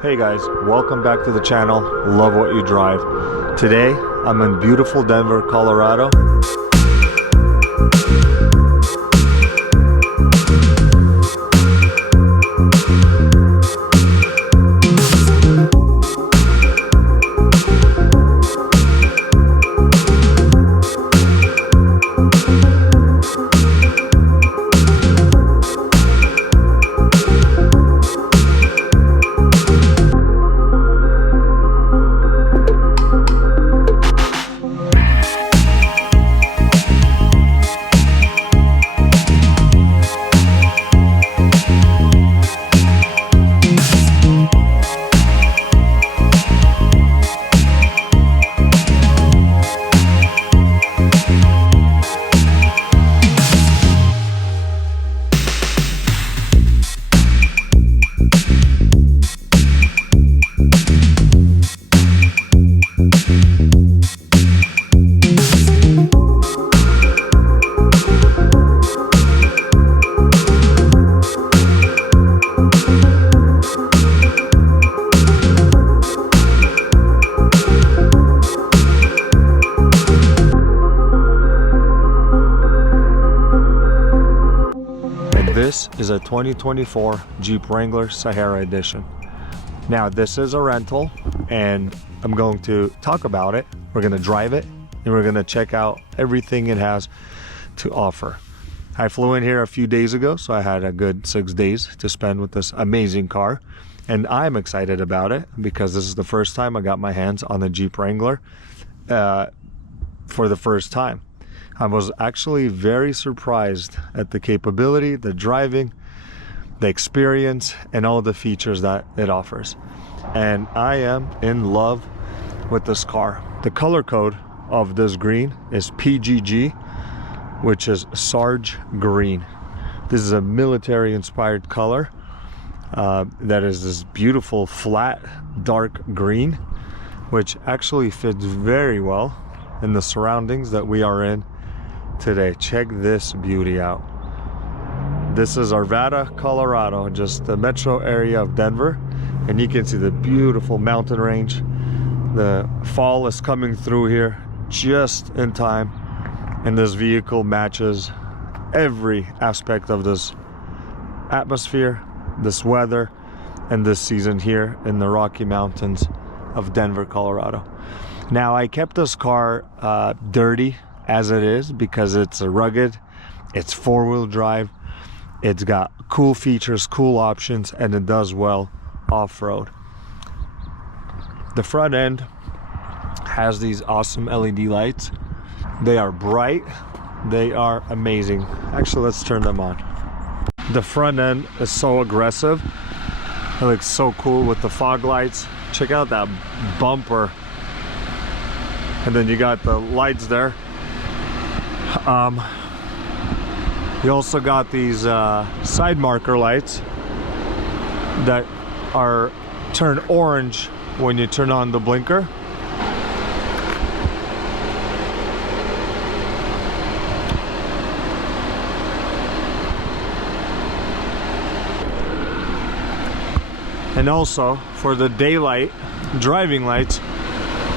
Hey guys, welcome back to the channel. Love what you drive. Today I'm in beautiful Denver, Colorado. This is a 2024 Jeep Wrangler Sahara edition. Now this is a rental and I'm going to talk about it. We're going to drive it and we're going to check out everything it has to offer. I flew in here a few days ago, so I had a good 6 days to spend with this amazing car. And I'm excited about it because this is the first time I got my hands on a Jeep Wrangler for the first time. I was actually very surprised at the capability, the driving, the experience, and all the features that it offers. And I am in love with this car. The color code of this green is PGG, which is Sarge Green. This is a military-inspired color that is this beautiful, flat, dark green, which actually fits very well in the surroundings that we are in today. Check this beauty out. This is Arvada, Colorado, just the metro area of Denver, and you can see the beautiful mountain range. The fall is coming through here just in time, and this vehicle matches every aspect of this atmosphere, this weather, and this season here in the Rocky Mountains of Denver, Colorado. Now I kept this car dirty as it is because it's a rugged, it's four-wheel drive, it's got cool features, cool options, and it does well off-road. The front end has these awesome LED lights. They are bright, they are amazing. Actually, let's turn them on. The front end is so aggressive. It looks so cool with the fog lights. Check out that bumper. And then you got the lights there. You also got these side marker lights that are turn orange when you turn on the blinker. And also for the daylight driving lights,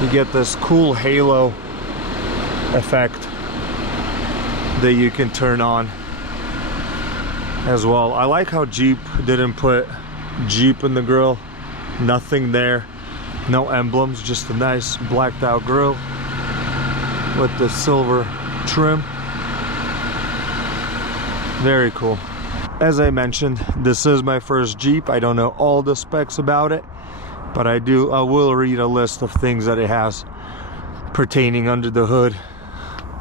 you get this cool halo effect that you can turn on as well. I like how Jeep didn't put Jeep in the grille. Nothing there, no emblems, just a nice blacked out grille with the silver trim. Very cool. As I mentioned, this is my first Jeep. I don't know all the specs about it, but I will read a list of things that it has pertaining under the hood,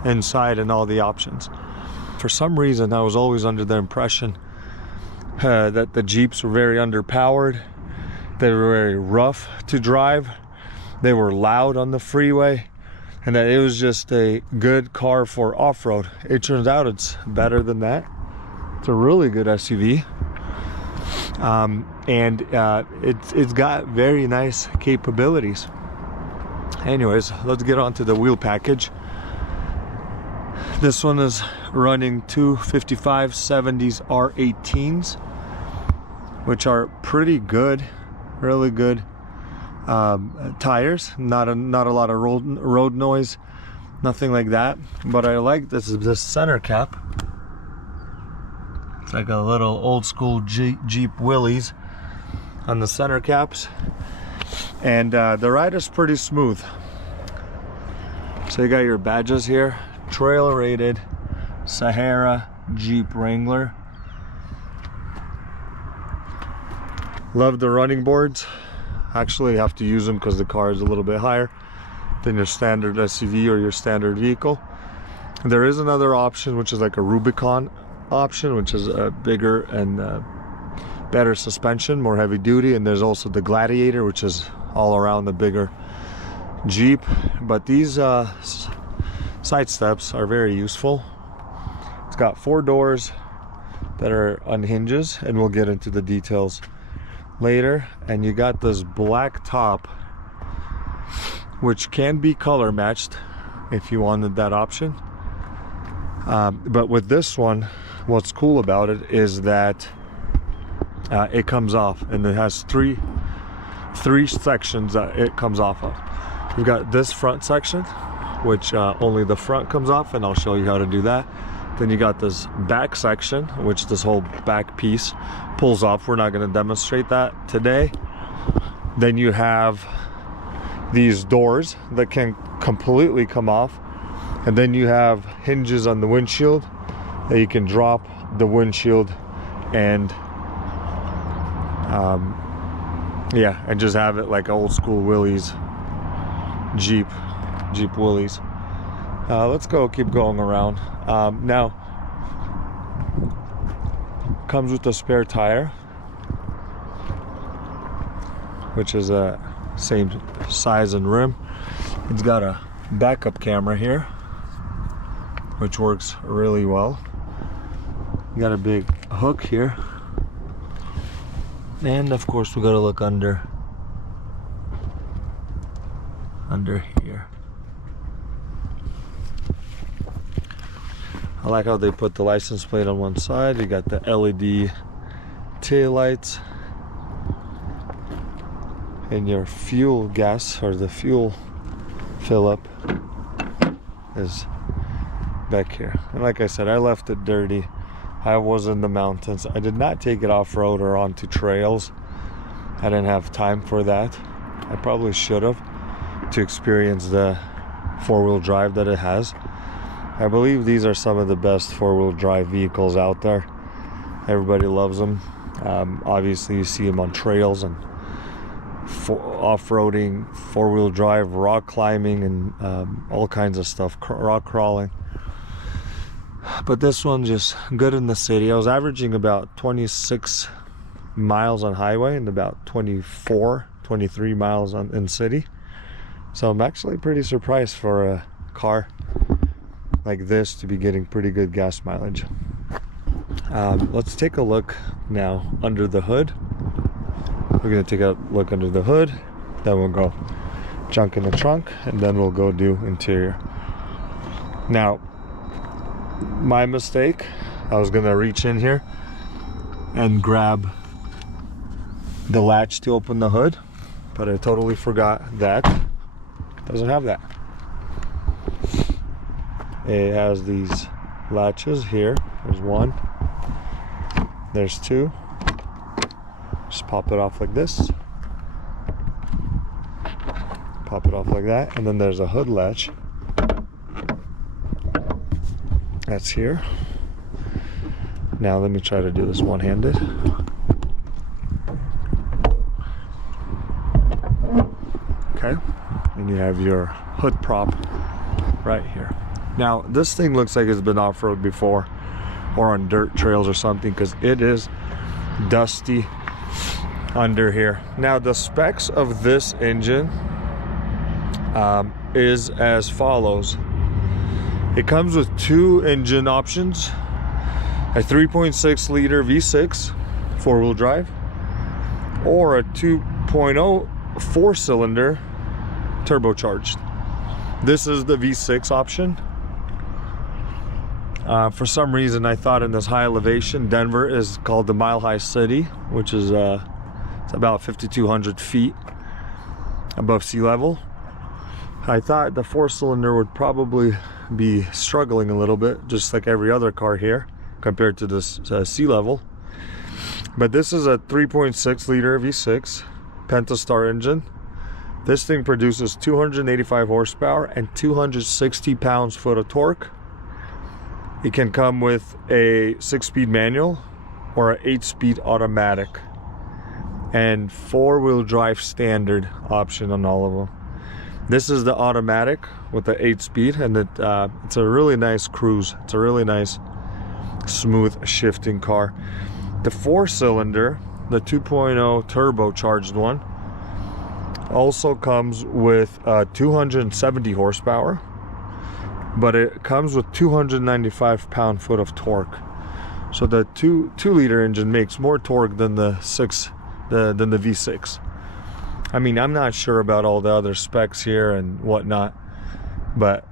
inside, and all the options. For some reason I was always under the impression that the Jeeps were very underpowered, they were very rough to drive, they were loud on the freeway, and that it was just a good car for off-road. It turns out it's better than that. It's a really good SUV, and it's got very nice capabilities. Anyways, let's get on to the wheel package. This one is running two 55/70s R18s, which are pretty good really good tires, not a lot of road noise, nothing like that. But I like this center cap. It's like a little old school Jeep Willys on the center caps, and the ride is pretty smooth. So you got your badges here: trail rated, Sahara, Jeep Wrangler. Love the running boards. Actually, you have to use them because the car is a little bit higher than your standard SUV or your standard vehicle. There is another option, which is like a Rubicon option, which is a bigger and better suspension, more heavy duty. And there's also the Gladiator, which is all around the bigger Jeep. But these side steps are very useful. It's got 4 doors that are on hinges, and we'll get into the details later. And you got this black top, which can be color matched if you wanted that option. But with this one, what's cool about it is that it comes off, and it has three sections that it comes off of. We've got this front section, which only the front comes off, and I'll show you how to do that. Then you got this back section, which this whole back piece pulls off. We're not going to demonstrate that today. Then you have these doors that can completely come off, and then you have hinges on the windshield that you can drop the windshield and yeah, and just have it like old school Willys Jeep Willys. Let's keep going around. Now comes with a spare tire, which is a same size and rim. It's got a backup camera here, which works really well. You got a big hook here, and of course we got to look under here. I like how they put the license plate on one side. You got the LED tail lights, and your fuel gas, or the fuel fill up, is back here. And like I said, I left it dirty. I was in the mountains. I did not take it off-road or onto trails. I didn't have time for that. I probably should have, to experience the four-wheel drive that it has. I believe these are some of the best four-wheel drive vehicles out there. Everybody loves them. Obviously you see them on trails and off-roading, four-wheel drive, rock climbing, and all kinds of stuff, rock crawling. But this one's just good in the city. I was averaging about 26 miles on highway and about 23 miles in city. So I'm actually pretty surprised for a car like this to be getting pretty good gas mileage. Let's take a look now under the hood. We're going to take a look under the hood, then we'll go junk in the trunk, and then we'll go do interior. Now, my mistake, I was going to reach in here and grab the latch to open the hood, but I totally forgot that it doesn't have that. It has these latches here. There's one, there's two. Just pop it off like this, pop it off like that, and then there's a hood latch that's here. Now let me try to do this one-handed. Okay, and you have your hood prop right here. Now this thing looks like it's been off-road before or on dirt trails or something, because it is dusty under here. Now the specs of this engine is as follows. It comes with 2 engine options: a 3.6 liter V6 four-wheel drive, or a 2.0 4-cylinder turbocharged. This is the V6 option. For some reason I thought in this high elevation, Denver is called the Mile High City, which is It's about 5,200 feet above sea level. I thought the 4-cylinder would probably be struggling a little bit, just like every other car here, compared to this sea level. But this is a 3.6 liter V6 Pentastar engine. This thing produces 285 horsepower and 260 pounds-foot of torque. It can come with a 6-speed manual or an 8-speed automatic, and 4-wheel drive standard option on all of them. This is the automatic with the 8-speed, and it's a really nice cruise. It's a really nice smooth shifting car. The 4-cylinder, the 2.0 turbocharged one, also comes with 270 horsepower, but it comes with 295 pound-foot of torque. So the 2-liter engine makes more torque than the V6. I mean, I'm not sure about all the other specs here and whatnot, but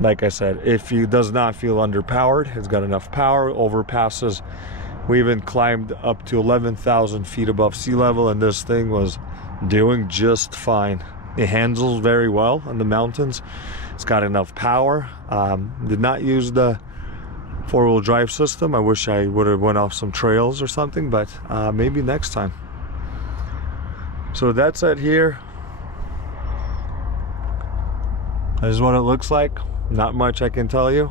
like I said, if it does not feel underpowered, it's got enough power, overpasses. We even climbed up to 11,000 feet above sea level, and this thing was doing just fine. It handles very well on the mountains. It's got enough power. Did not use the 4-wheel drive system. I wish I would have went off some trails or something, but maybe next time. So that's it here. This is what it looks like. Not much I can tell you,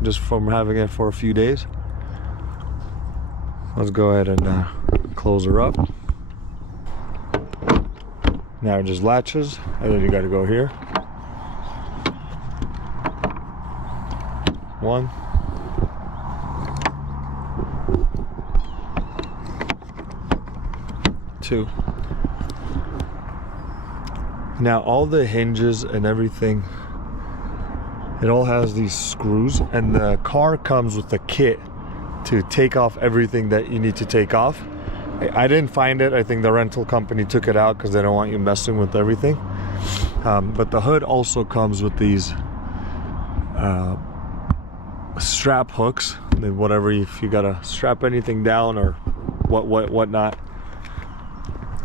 just from having it for a few days. Let's go ahead and close her up. Now it just latches, and then you got to go here. 1. Two. Now all the hinges and everything, it all has these screws, and the car comes with a kit to take off everything that you need to take off. I didn't find it. I think the rental company took it out because they don't want you messing with everything. But the hood also comes with these strap hooks. Whatever, if you gotta strap anything down or whatnot.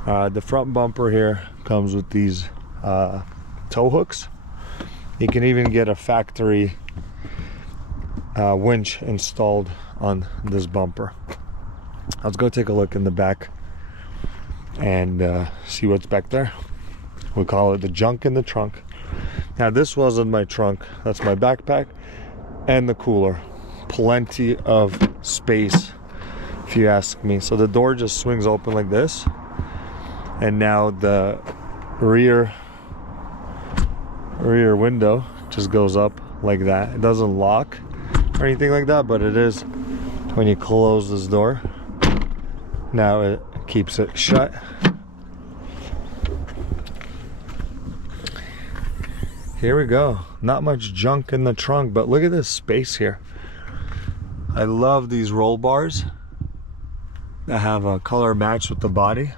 The front bumper here comes with these tow hooks. You can even get a factory winch installed on this bumper. Let's go take a look in the back and see what's back there. We call it the junk in the trunk. Now this wasn't my trunk, that's my backpack and the cooler. Plenty of space, if you ask me. So the door just swings open like this, and now the rear window just goes up like that. It doesn't lock or anything like that, but it is when you close this door. Now it keeps it shut. Here we go. Not much junk in the trunk, but look at this space here. I love these roll bars that have a color match with the body,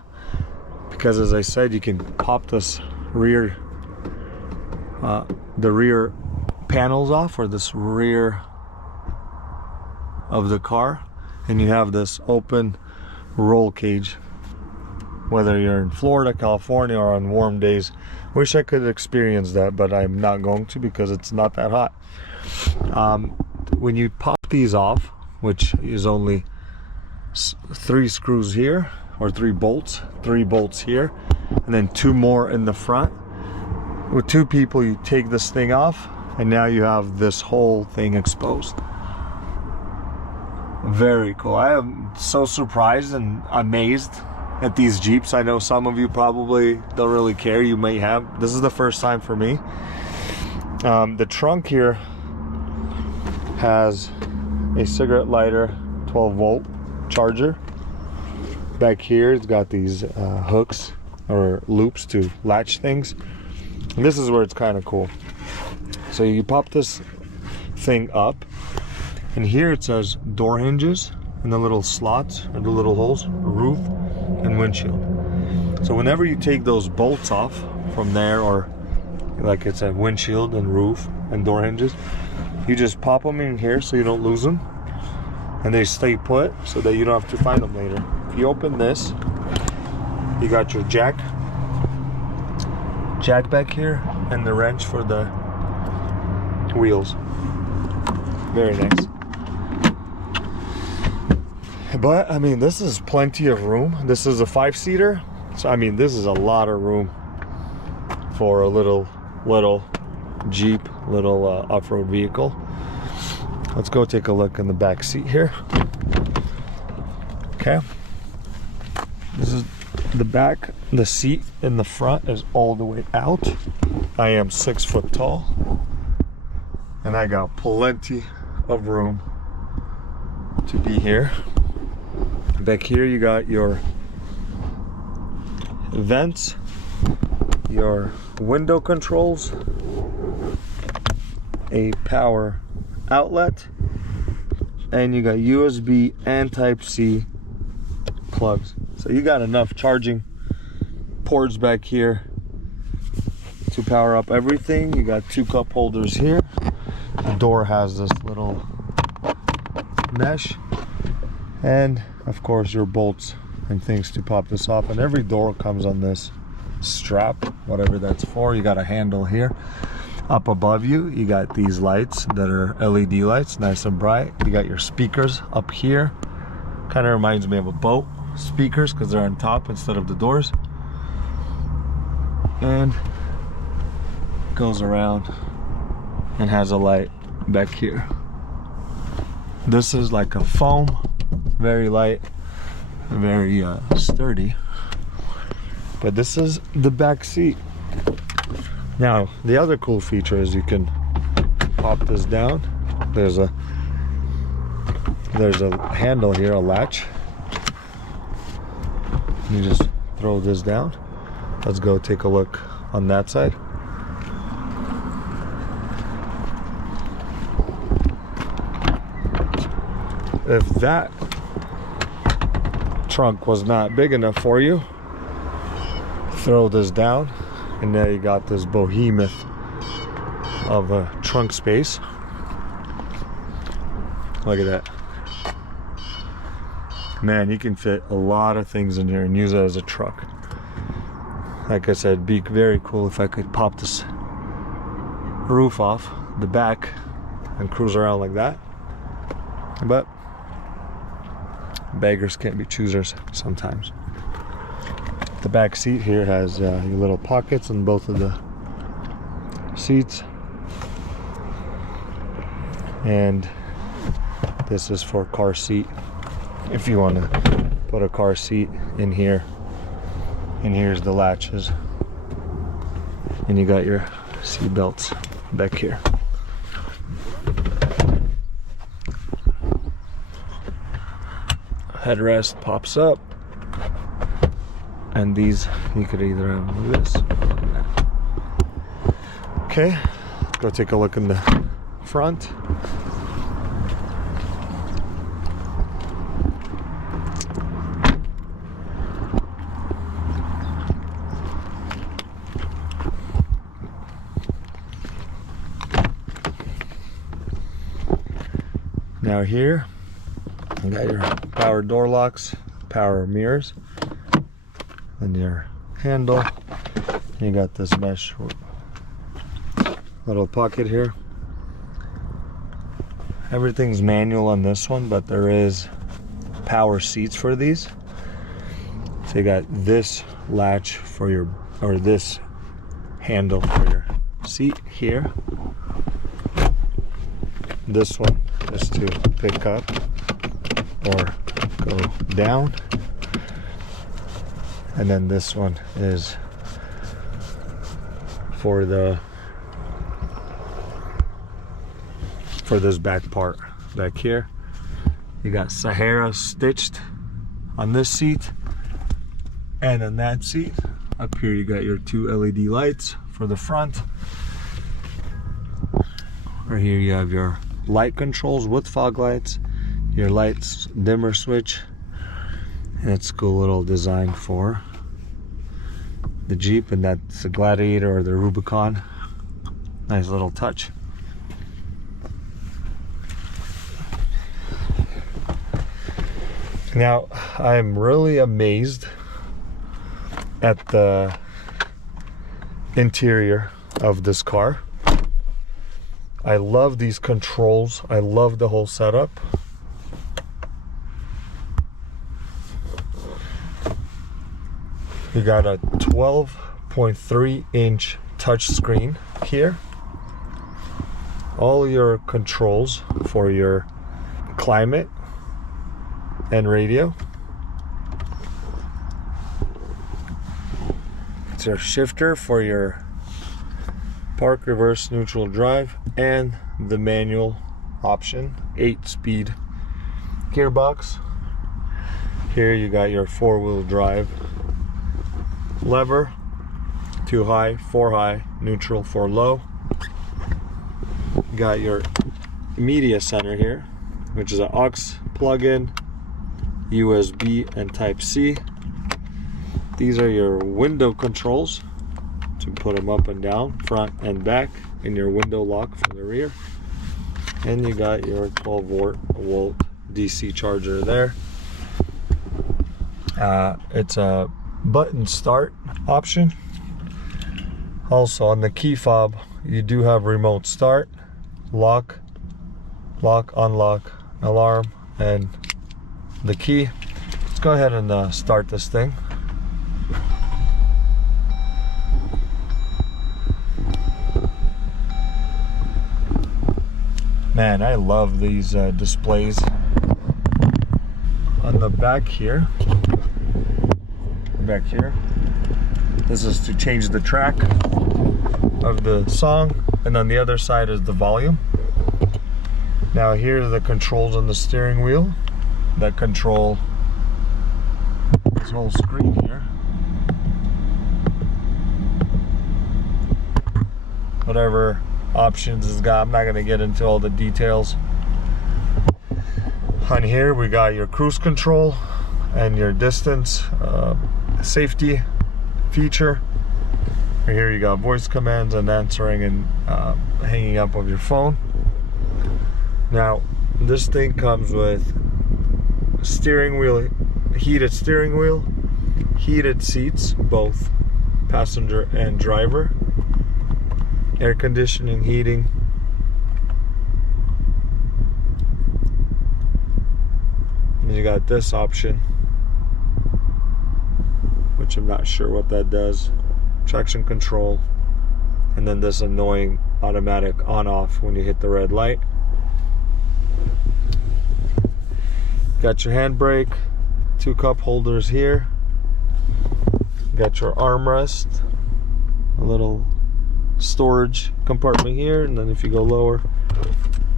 because as I said, you can pop this rear the rear panels off, or this rear of the car, and you have this open roll cage, whether you're in Florida, California, or on warm days. Wish I could experience that, but I'm not going to because it's not that hot. When you pop these off, which is only 3 screws here, or 3 bolts here, and then 2 more in the front. With 2 people, you take this thing off, and now you have this whole thing exposed. Very cool. I am so surprised and amazed at these Jeeps. I know some of you probably don't really care. You may have. This is the first time for me. The trunk here has a cigarette lighter 12-volt charger. Back here it's got these hooks or loops to latch things. And this is where it's kind of cool. So you pop this thing up, and here it says door hinges and the little slots or the little holes, roof and windshield. So whenever you take those bolts off from there, or like it's a windshield and roof and door hinges, you just pop them in here so you don't lose them, and they stay put so that you don't have to find them later. If you open this, You got your jack back here, and the wrench for the wheels. Very nice. But I mean, this is plenty of room. This is a 5-seater, so I mean, this is a lot of room for a little Jeep, little off-road vehicle. Let's go take a look in the back seat here. Okay, this is the back. The seat in the front is all the way out. I am 6 foot tall, and I got plenty of room to be here. Back here you got your vents, your window controls, a power outlet, and you got USB and Type-C plugs. So you got enough charging ports back here to power up everything. You got 2 cup holders here. The door has this little mesh, and of course your bolts and things to pop this off. And every door comes on this strap, whatever that's for. You got a handle here. Up above you, you got these lights that are LED lights, nice and bright. You got your speakers up here. Kind of reminds me of a boat speakers because they're on top instead of the doors. And goes around and has a light back here. This is like a foam, very light, very sturdy. But this is the back seat. Now, the other cool feature is you can pop this down. There's a handle here, a latch. You just throw this down. Let's go take a look on that side. If that trunk was not big enough for you, throw this down, and there you got this behemoth of a trunk space. Look at that. Man, you can fit a lot of things in here and use it as a truck. Like I said, it'd be very cool if I could pop this roof off the back and cruise around like that. But beggars can't be choosers sometimes. The back seat here has your little pockets in both of the seats, and this is for car seat if you want to put a car seat in here. And here's the latches, and you got your seat belts back here. Headrest pops up, and these you could either have this or that. Okay, let's go take a look in the front. Now here, you got your power door locks, power mirrors, and your handle. You got this mesh little pocket here. Everything's manual on this one, but there is power seats for these. So you got this latch for your, or this handle for your seat here. This one is to pick up or go down, and then this one is for this back part back here. You got Sahara stitched on this seat, and on that seat up here you got your 2 LED lights for the front. Right here you have your light controls with fog lights, your lights dimmer switch, and it's a cool little design for the Jeep, and that's the Gladiator or the Rubicon. Nice little touch. Now I'm really amazed at the interior of this car. I love these controls. I love the whole setup. You got a 12.3 inch touchscreen here. All your controls for your climate and radio. It's your shifter for your park, reverse, neutral, drive, and the manual option, 8-speed gearbox. Here you got your 4-wheel drive lever, 2 high, 4 high, neutral, 4 low. You got your media center here, which is an aux plug-in, USB, and Type-C. These are your window controls to put them up and down, front and back, and your window lock from the rear. And you got your 12 volt DC charger there. It's a button start option. Also on the key fob, you do have remote start, lock, unlock, alarm, and the key. Let's go ahead and start this thing. Man, I love these displays. On the back here, this is to change the track of the song, and on the other side is the volume. Now here are the controls on the steering wheel that control this whole screen here. Whatever options it's got, I'm not going to get into all the details. On here we got your cruise control and your distance safety feature. Right here you got voice commands and answering and hanging up of your phone. Now this thing comes with steering wheel, heated steering wheel, heated seats, both passenger and driver, air conditioning, heating. And you got this option, which I'm not sure what that does. Traction control, and then this annoying automatic on-off when you hit the red light. Got your handbrake, 2 cup holders here. Got your armrest, a little storage compartment here, and then if you go lower,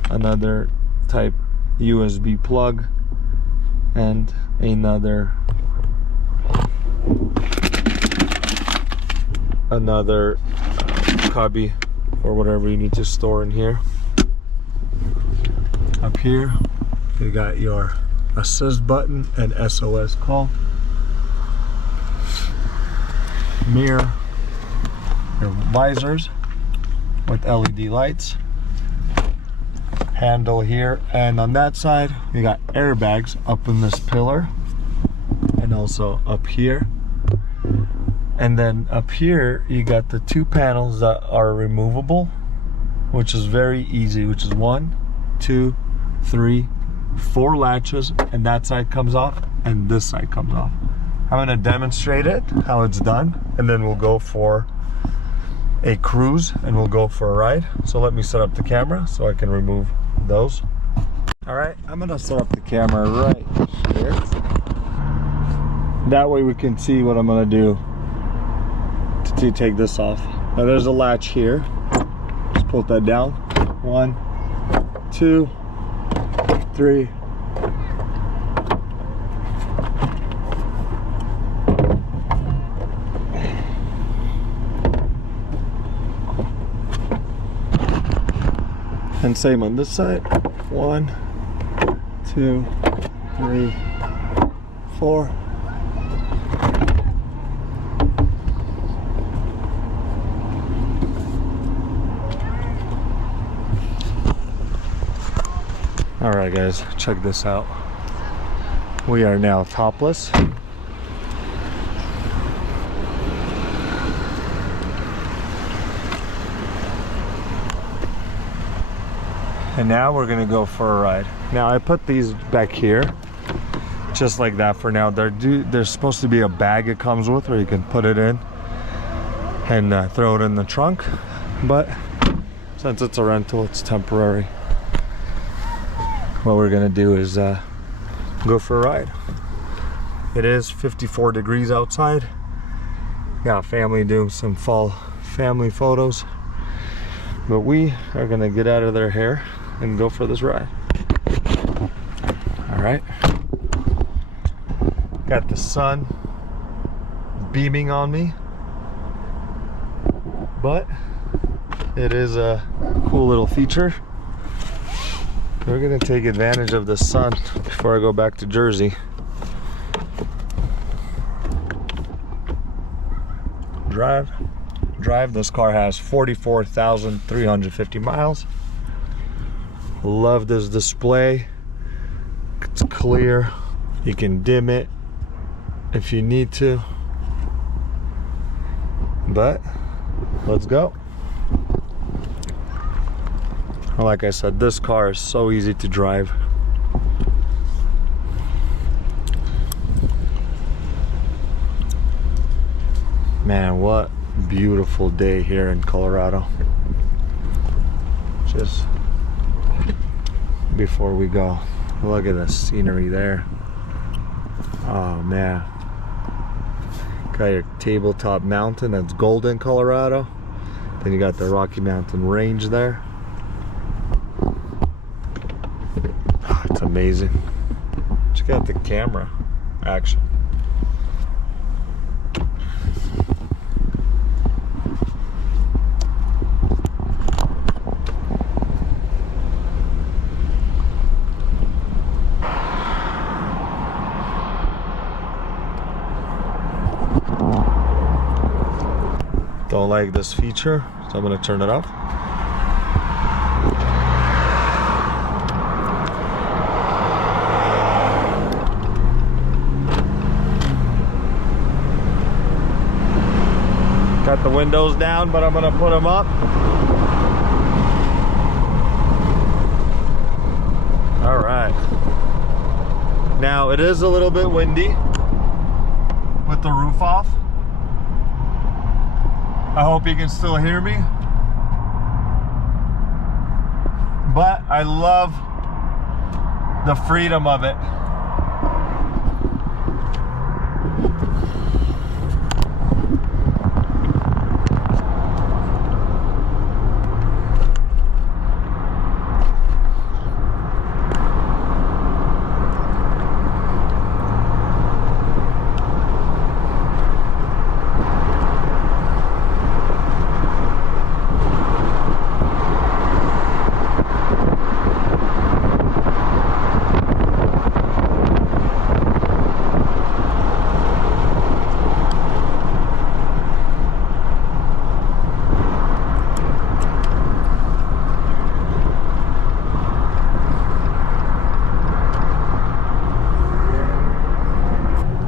another type USB plug and another cubby or whatever you need to store in here. Up here you got your assist button and SOS call, mirror, your visors with LED lights, handle here, and on that side you got airbags up in this pillar and also up here. And then up here you got the 2 panels that are removable, which is very easy, which is 1, 2, 3, 4 latches, and that side comes off and this side comes off. I'm going to demonstrate it, how it's done, and then we'll go for a cruise and we'll go for a ride. So let me set up the camera so I can remove those. Alright, I'm going to set up the camera right here. That way we can see what I'm going to do to take this off. Now there's a latch here. Just pull that down. 1, 2, 3. And same on this side. 1, 2, 3, 4. Alright guys, check this out. We are now topless. And now we're gonna go for a ride. Now I put these back here, just like that for now. There's supposed to be a bag it comes with where you can put it in and throw it in the trunk. But since it's a rental, it's temporary. What we're gonna do is go for a ride. It is 54 degrees outside. Got family doing some fall family photos. But we are gonna get out of their hair and go for this ride. All right. Got the sun beaming on me, but it is a cool little feature. We're gonna take advantage of the sun before I go back to Jersey. Drive. This car has 44,350 miles. Love this display. It's clear. You can dim it if you need to. But let's go. Like I said, this car is so easy to drive. Man, what beautiful day here in Colorado. Just before we go, look at the scenery there. Oh man, got your tabletop mountain, that's Golden, Colorado. Then you got the Rocky Mountain Range there. Oh, it's amazing. Check out the camera action. Don't like this feature, so I'm going to turn it off. Got the windows down, but I'm going to put them up. All right. Now it is a little bit windy with the roof off. I hope you can still hear me. But I love the freedom of it.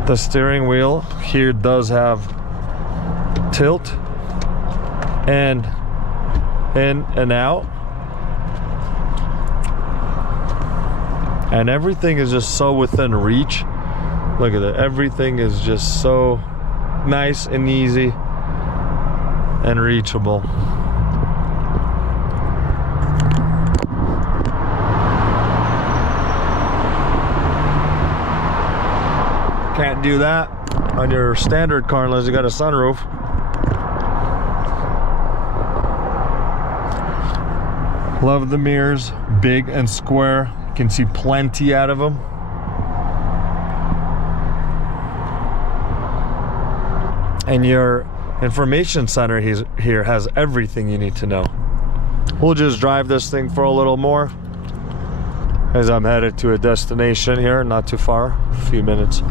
The steering wheel here does have tilt and in and out, and everything is just so within reach. Look at that, everything is just so nice and easy and reachable. Can't do that on your standard car unless you got a sunroof. Love the mirrors, big and square. You can see plenty out of them. And your information center here has everything you need to know. We'll just drive this thing for a little more as I'm headed to a destination here, not too far, a few minutes.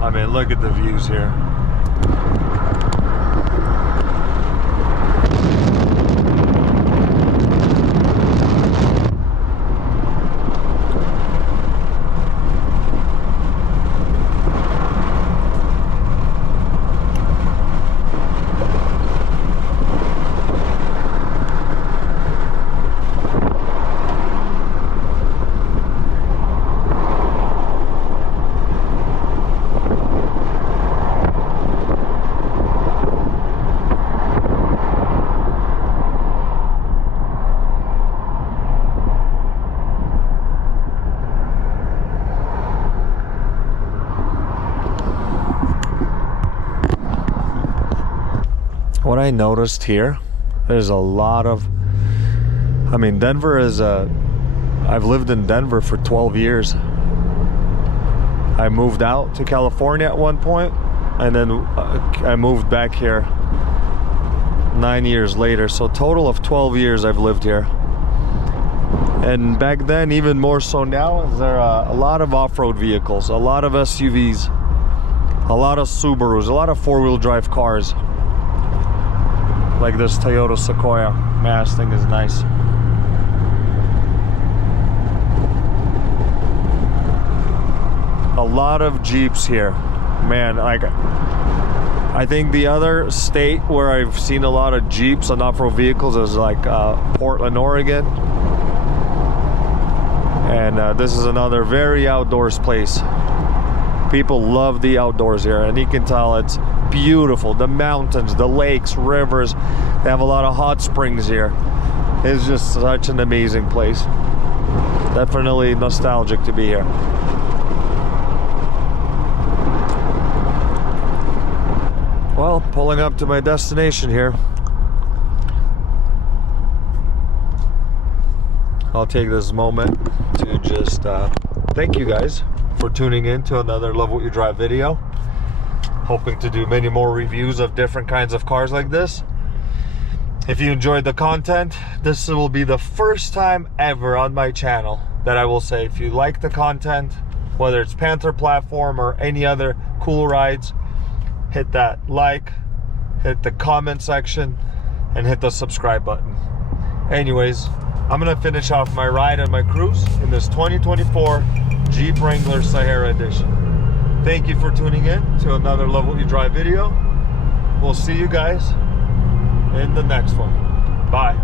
I mean, look at the views here. what I noticed here, there's a lot of, I mean, Denver is I've lived in Denver for 12 years. I moved out to California at one point, and then I moved back here 9 years later. So total of 12 years I've lived here. And back then, even more so now, there are a lot of off-road vehicles, a lot of SUVs, a lot of Subarus, a lot of four-wheel drive cars. Like this Toyota Sequoia. Man, this thing is nice. A lot of Jeeps here. Man, like, I think the other state where I've seen a lot of Jeeps and off-road vehicles is like Portland, Oregon. And this is another very outdoors place. People love the outdoors here, and you can tell it's beautiful. The mountains, the lakes, rivers. They have a lot of hot springs here. It's just such an amazing place. Definitely nostalgic to be here. Well, pulling up to my destination here. I'll take this moment to just thank you guys for tuning in to another Love What You Drive video. Hoping to do many more reviews of different kinds of cars like this. If you enjoyed the content, this will be the first time ever on my channel that I will say, if you like the content, whether it's Panther platform or any other cool rides, hit that like, hit the comment section, and hit the subscribe button. Anyways, I'm gonna finish off my ride and my cruise in this 2024 Jeep Wrangler Sahara edition. Thank you for tuning in to another Love What You Drive video. We'll see you guys in the next one. Bye.